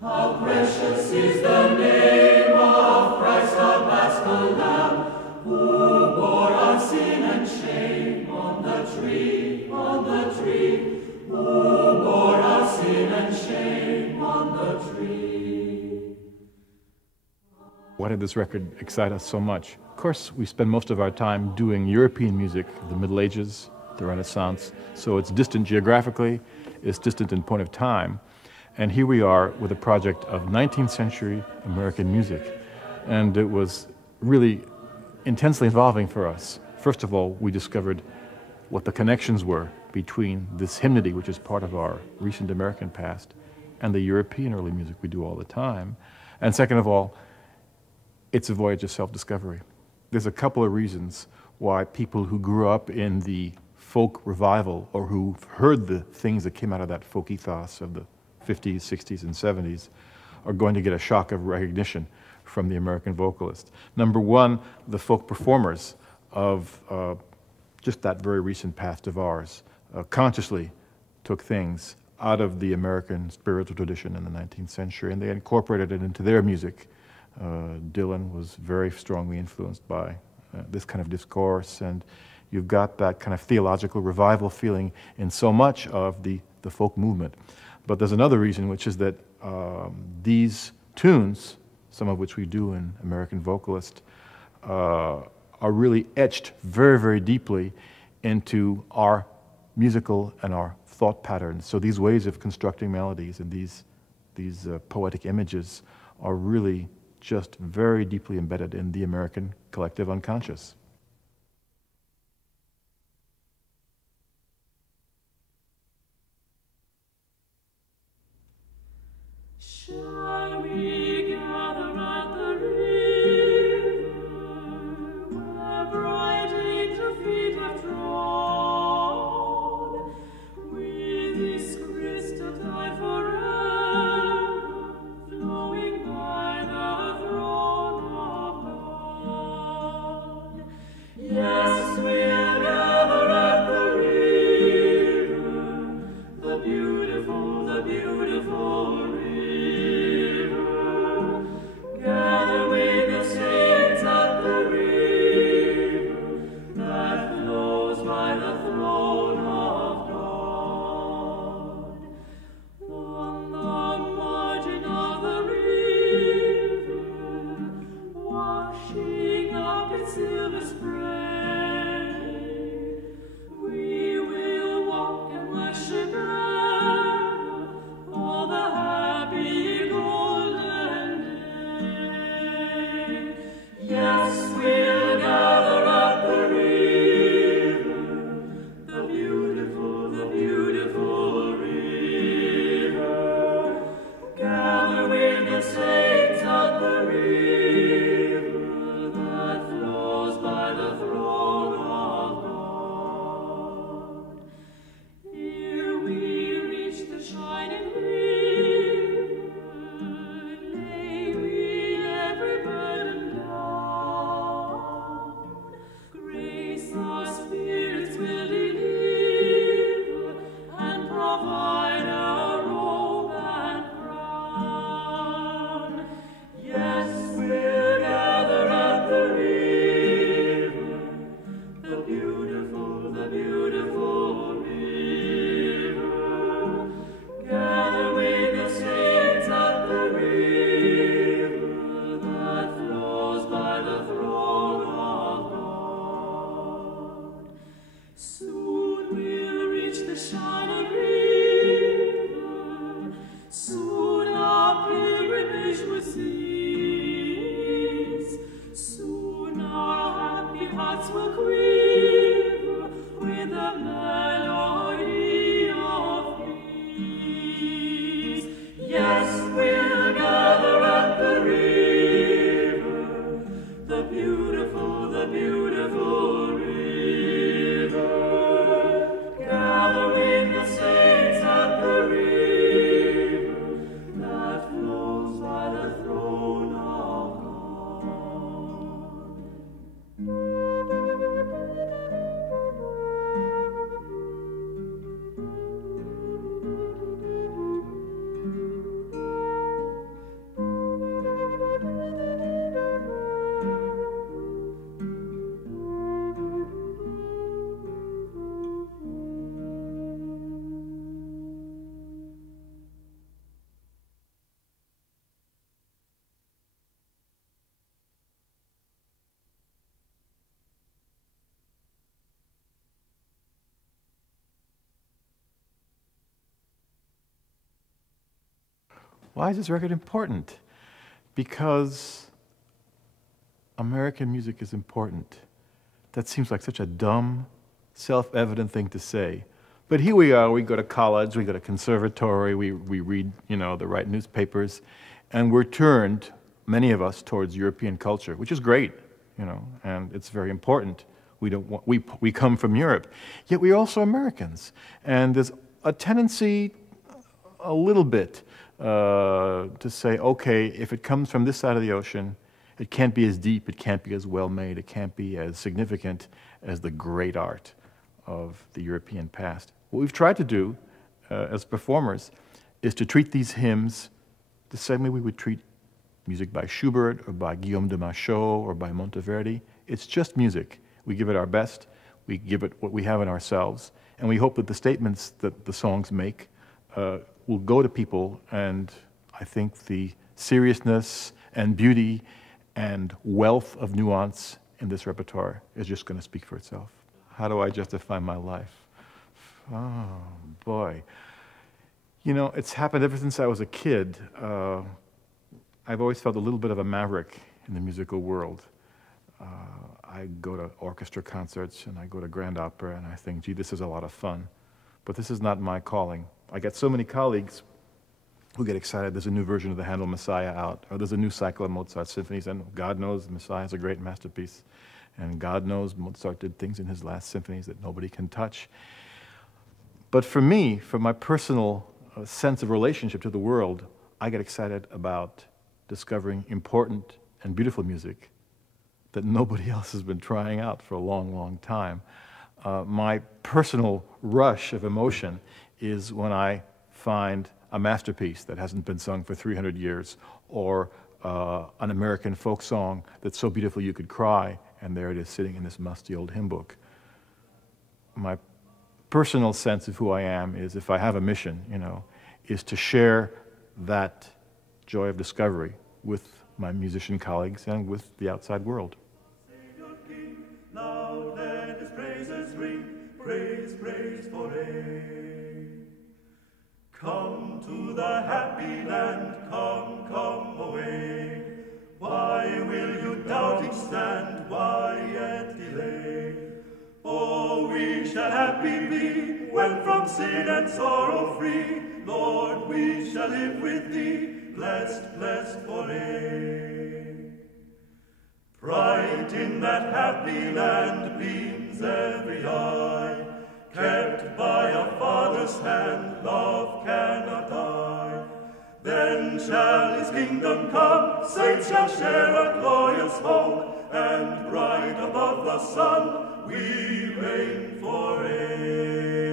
How precious is the name of Christ, our Paschal Lamb, who bore our sin and shame on the tree, who bore our sin and shame on the tree. Why did this record excite us so much? Of course, we spend most of our time doing European music, the Middle Ages, the Renaissance, so it's distant geographically, it's distant in point of time. And here we are with a project of 19th century American music. And it was really intensely involving for us. First of all, we discovered what the connections were between this hymnody, which is part of our recent American past, and the European early music we do all the time. And second of all, it's a voyage of self-discovery. There's a couple of reasons why people who grew up in the folk revival, or who've heard the things that came out of that folk ethos of the 50s, 60s, and 70s, are going to get a shock of recognition from the American vocalist. Number one, the folk performers of just that very recent past of ours consciously took things out of the American spiritual tradition in the 19th century, and they incorporated it into their music. Dylan was very strongly influenced by this kind of discourse, and you've got that kind of theological revival feeling in so much of the folk movement. But there's another reason, which is that these tunes, some of which we do in American Vocalist, are really etched very, very deeply into our musical and our thought patterns. So these ways of constructing melodies and these poetic images are really just very deeply embedded in the American collective unconscious. Shall we gather at the river, where bright angel feet have trod, with this crystal tide forever flowing by the throne of God? Why is this record important? Because American music is important. That seems like such a dumb, self-evident thing to say. But here we are, we go to college, we go to conservatory, we read, the right newspapers, and we're turned, many of us, towards European culture, which is great, and it's very important. We come from Europe, yet we're also Americans. And there's a tendency, a little bit, to say, okay, if it comes from this side of the ocean, it can't be as deep, it can't be as well made, it can't be as significant as the great art of the European past. What we've tried to do as performers is to treat these hymns the same way we would treat music by Schubert or by Guillaume de Machaut or by Monteverdi. It's just music. We give it our best, we give it what we have in ourselves, and we hope that the statements that the songs make will go to people, and I think the seriousness and beauty and wealth of nuance in this repertoire is just going to speak for itself. How do I justify my life? Oh, boy. It's happened ever since I was a kid. I've always felt a little bit of a maverick in the musical world. I go to orchestra concerts and I go to grand opera and I think, gee, this is a lot of fun. But this is not my calling. I get so many colleagues who get excited. There's a new version of the Handel Messiah out, or there's a new cycle of Mozart symphonies, and God knows Messiah is a great masterpiece. And God knows Mozart did things in his last symphonies that nobody can touch. But for me, for my personal sense of relationship to the world, I get excited about discovering important and beautiful music that nobody else has been trying out for a long, long time. My personal rush of emotion is when I find a masterpiece that hasn't been sung for 300 years, or an American folk song that's so beautiful you could cry, and there it is sitting in this musty old hymn book. My personal sense of who I am is, if I have a mission, is to share that joy of discovery with my musician colleagues and with the outside world. Now let his praises ring, praise, praise forever. Come to the happy land, come, come away. Why will you doubting stand, why yet delay? Oh, we shall happy be, when from sin and sorrow free. Lord, we shall live with thee, blessed, blessed forever. Bright in that happy land beams every eye, kept by a Father's hand, love cannot die. Then shall his kingdom come, saints shall share a glorious home, and bright above the sun we reign forever.